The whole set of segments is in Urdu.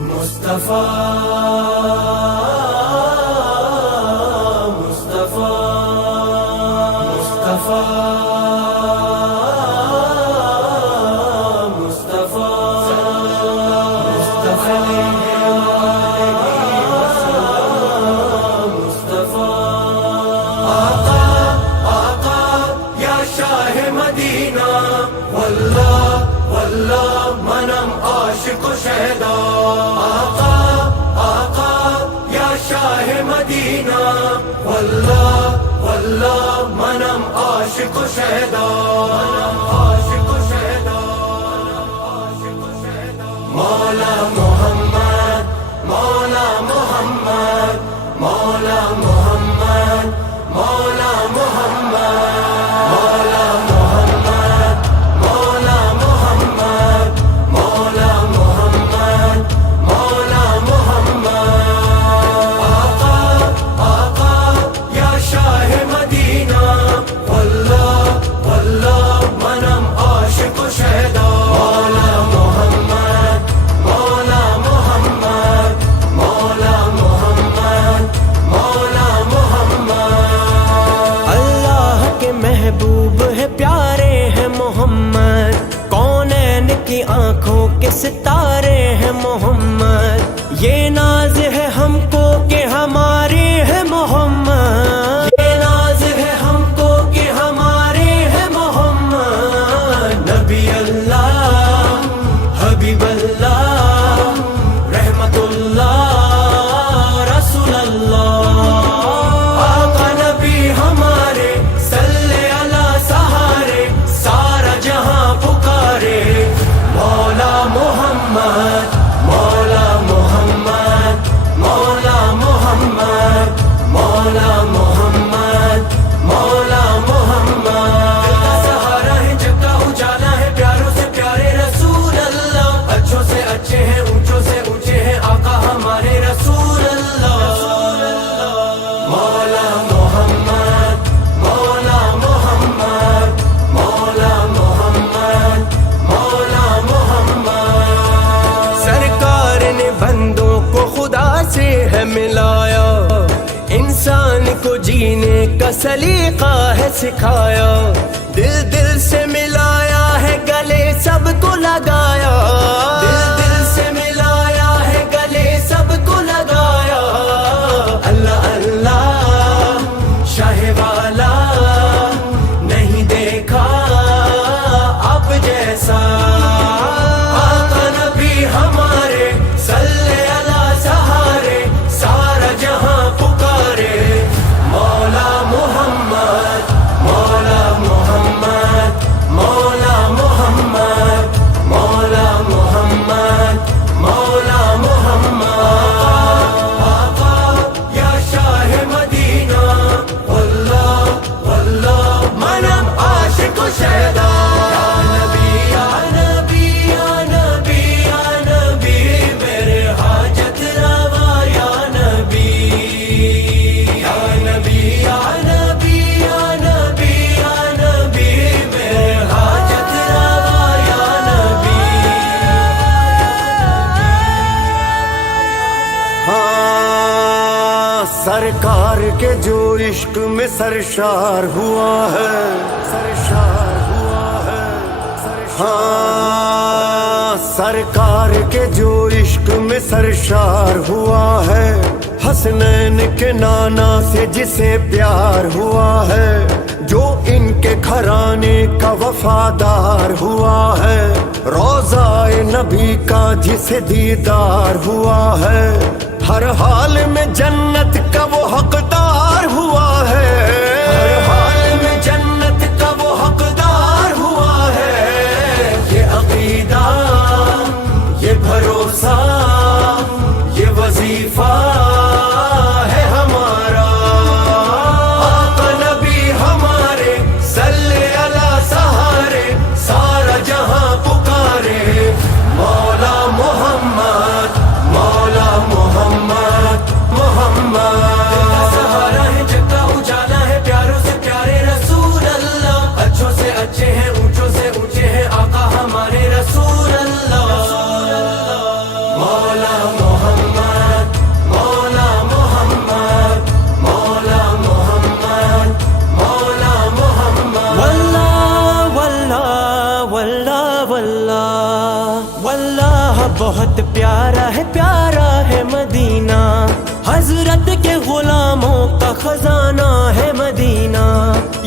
مصطفیٰ مصطفیٰ مصطفیٰ منم عاشق و شیدا آقا آقا یا شاہ مدینہ واللہ واللہ منم عاشق و شیدا عاشق و شیدا عاشق و شیدا مولا محمد مولا محمد مولا محمد مولا محمد آنکھوں کے ستارے ہیں محمد، یہ ناز ہے ہم کو کہ ہمارے ہیں محمد، یہ ناز ہے ہم کو کہ ہمارے ہیں محمد، نبی اللہ حبیب اللہ رحمت اللہ رسول اللہ، آقا نبی ہمارے صلی اللہ سہارے سارا جہاں پکارے، مولا محمد مولا محمد مولا محمد مولا محمد مولا محمد، دل کا سہارا ہے جگ کا اجالا ہے، پیاروں سے پیارے رسول اللہ، اچھوں سے اچھے ہیں اونچوں سے اونچے ہیں آقا ہمارے رسول اللہ، مولا محمد مولا محمد مولا محمد مولا محمد، سرکار نے بندوں کو خدا سے ہے ملایا، انسان کو جینے کا سلیقہ ہے سکھایا، دل دل سے ملایا ہے گلے سب کو لگایا، دل دل سے ملایا ہے گلے سب کو لگایا، اللہ اللہ شاہ والا نہیں دیکھا اب جیسا، آقا نبی ہمارے صلی اللہ سہارے سارا جہاں پکارے، مولا محمد مولا محمد مولا محمد مولا محمد مولا محمد، آقا یا شاہ مدینہ واللہ واللہ منم عاشق و شیدا، یا نبی یا نبی یا نبی یا نبی میرے حاجت روا، یا نبی یا نبی یا نبی یا نبی یا نبی میرے حاجت روا، یا نبی، ہاں سرکار کے جو عشق میں سرشار ہوا ہے، سرشار ہوا ہے، ہاں سرکار کے جو عشق میں سرشار ہوا ہے، حسنین کے نانا سے جسے پیار ہوا ہے، جو ان کے گھرانے کا وفادار ہوا ہے، روضہ نبی کا جسے دیدار ہوا ہے، ہر حال میں جنت کا وہ حقدار ہوا ہے، ہر حال میں جنت کا وہ حقدار ہوا ہے، یہ عقیدہ یہ بھروسہ یہ وظیفہ ہے ہمارا، آقا نبی ہمارے صلی اللہ سہارے سارا جہاں پکارے، مولا محمد مولا محمد محمد، دل کا سہارا ہے جگ کا اجالا ہے، پیاروں سے پیارے رسول اللہ، اچھوں سے اچھے ہیں اونچوں سے اونچے ہیں آقا ہمارے رسول اللہ، مولا محمد مولا محمد مولا محمد مولا محمد واللہ واللہ واللہ واللہ واللہ بہت پیارا ہے مدینہ، حضرت کے غلاموں کا خزانہ ہے مدینہ،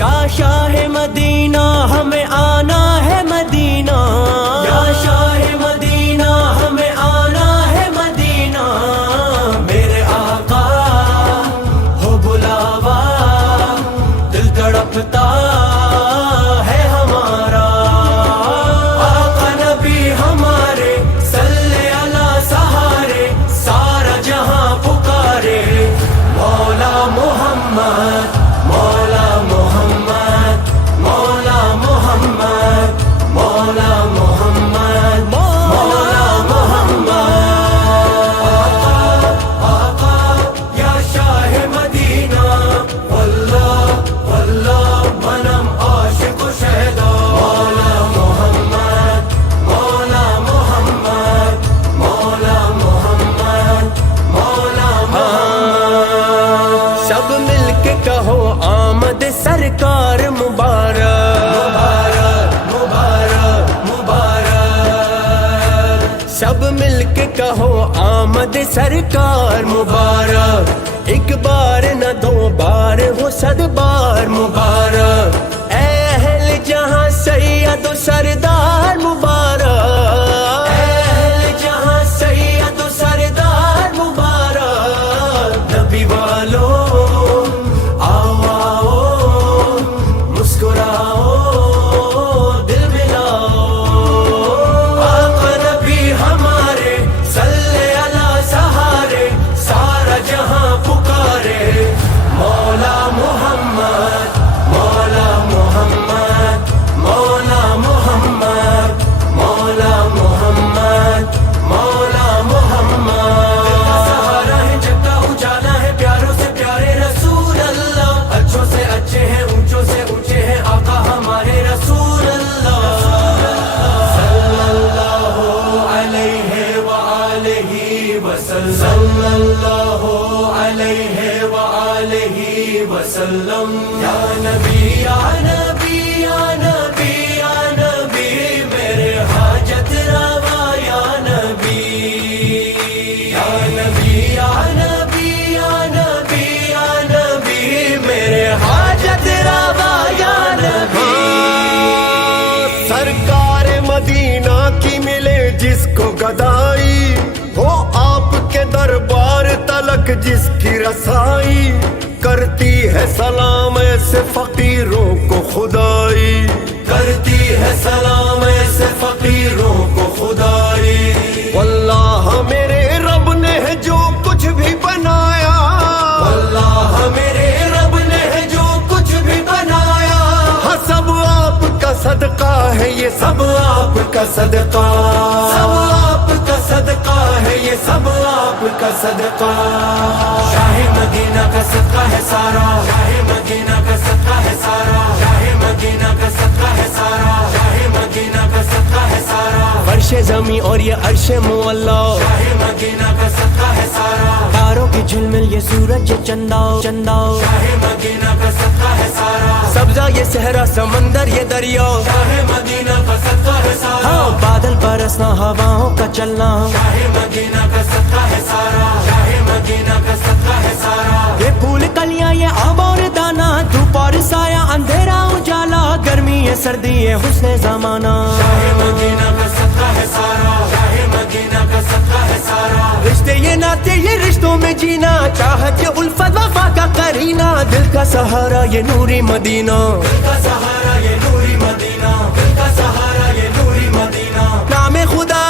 یا شاہ مدینہ ہمیں آنا ہے مدینہ، یا شاہ مدینہ ہمیں آنا ہے مدینہ، میرے آقا ہو بلاوا دل تڑپتا ہے ہمارا، آقا نبی ہمارے صلی اللہ سہارے، سارا جہاں پکارے، مولا محمد مولا محمد مولا محمد مولا محمد مولا محمد آقا یا شاہ مدینہ، واللہ واللہ منم عاشق و شہدا، مولا محمد مولا محمد مولا محمد مولا محمد، سب مل کے کہو آمد سرکار مبارک مبارک مبارک مبارک، سب مل کے کہو آمد سرکار مبارک، ایک بار نہ دو بار ہو صد بار مبارک، اے اہل جہاں سید و سردار مبارک، اے اہل جہاں سید و سردار مبارک، نبی والو آؤ آؤ مسکراؤ دل ملاؤ، آقا نبی ہمارے صلی اللہ سہارے، سارا جہاں پکارے، مولا محمد مولا محمد مولا محمد مولا محمد مولا محمد، دل کا سہارا ہے جگ کا اجالا ہے، پیاروں سے پیارے رسول اللہ، اچھوں سے اچھے ہیں اونچوں سے اونچے ہیں آقا ہمارے رسول اللہ، صلی اللہ علیہ وآلہ وسلم، صلی اللہ علیہ وآلہ وسلم، یا نبی یا نبی یا نبی یا نبی میرے حاجت روا، یا نبی یا نبی یا نبی یا نبی یا نبی میرے حاجت روا، یا نبی، سرکار مدینہ کی ملے جس کو گدائی، ہو آپ کے دربار تلک جس کی رسائی، کرتی ہے سلام ایسے فقیروں کو خدائی، کرتی ہے سلام ایسے فقیروں کو خدائی، واللہ میرے رب نے جو کچھ بھی بنایا، واللہ میرے رب نے جو کچھ بھی بنایا، ہاں سب آپ کا صدقہ ہے یہ سب آپ کا صدقہ، سب آپ کا صدقہ ہے یہ سب آپ کا صدقہ، شاہ مدینہ کا صدقہ ہے سارا، شاہ مدینہ کا صدقہ ہے سارا، شاہ مدینہ کا صدقہ ہے سارا، شاہ مدینہ کا صدقہ ہے سارا، فرش زمین اور یہ عرش معلا، شاہ مدینہ کا صدقہ ہے سارا، تاروں کی جھلمل یہ سورج چندا چندا، شاہ مدینہ کا صدقہ ہے سارا، سبزہ یہ صحرا سمندر یہ دریا، شاہ مدینہ کا صدقہ ہے سارا، ہاں بادل برسنا ہواؤں کا چلنا، شاہ مدینہ کا صدقہ ہے سارا، شاہ مدینہ کا صدقہ ہے سارا، یہ پھول کلیاں یہ آب اور دانا، دھوپ اور سایہ اندھیرا اجالا، گرمی ہے سردی ہے حسن زمانہ، شاہ مدینہ کا صدقہ ہے سارا، شاہ مدینہ کا صدقہ ہے سارا، رشتے یہ ناطے یہ رشتوں میں جینا، چاہت یہ الفت وفا کا قرینہ، دل کا سہارا یہ نوری مدینہ، دل کا سہارا یہ نوری مدینہ، دل کا سہارا یہ نوری مدینہ، نام خدا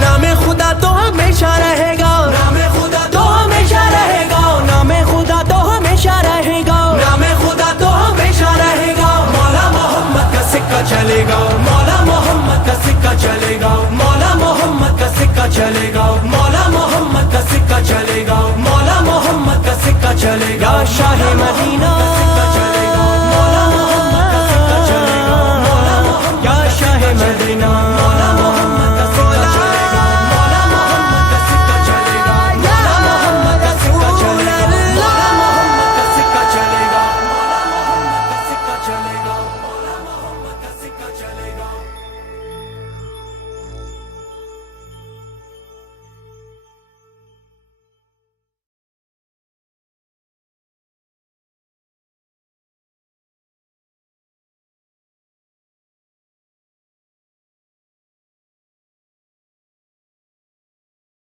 نام خدا تو ہمیشہ رہے گا، نام خدا تو ہمیشہ رہے گا، نام خدا تو ہمیشہ رہے گا، نام خدا تو ہمیشہ رہے گا، مولا محمد کا سکہ چلے گا، مولا محمد کا سکہ چلے گا، مولا محمد کا سکہ چلے گا،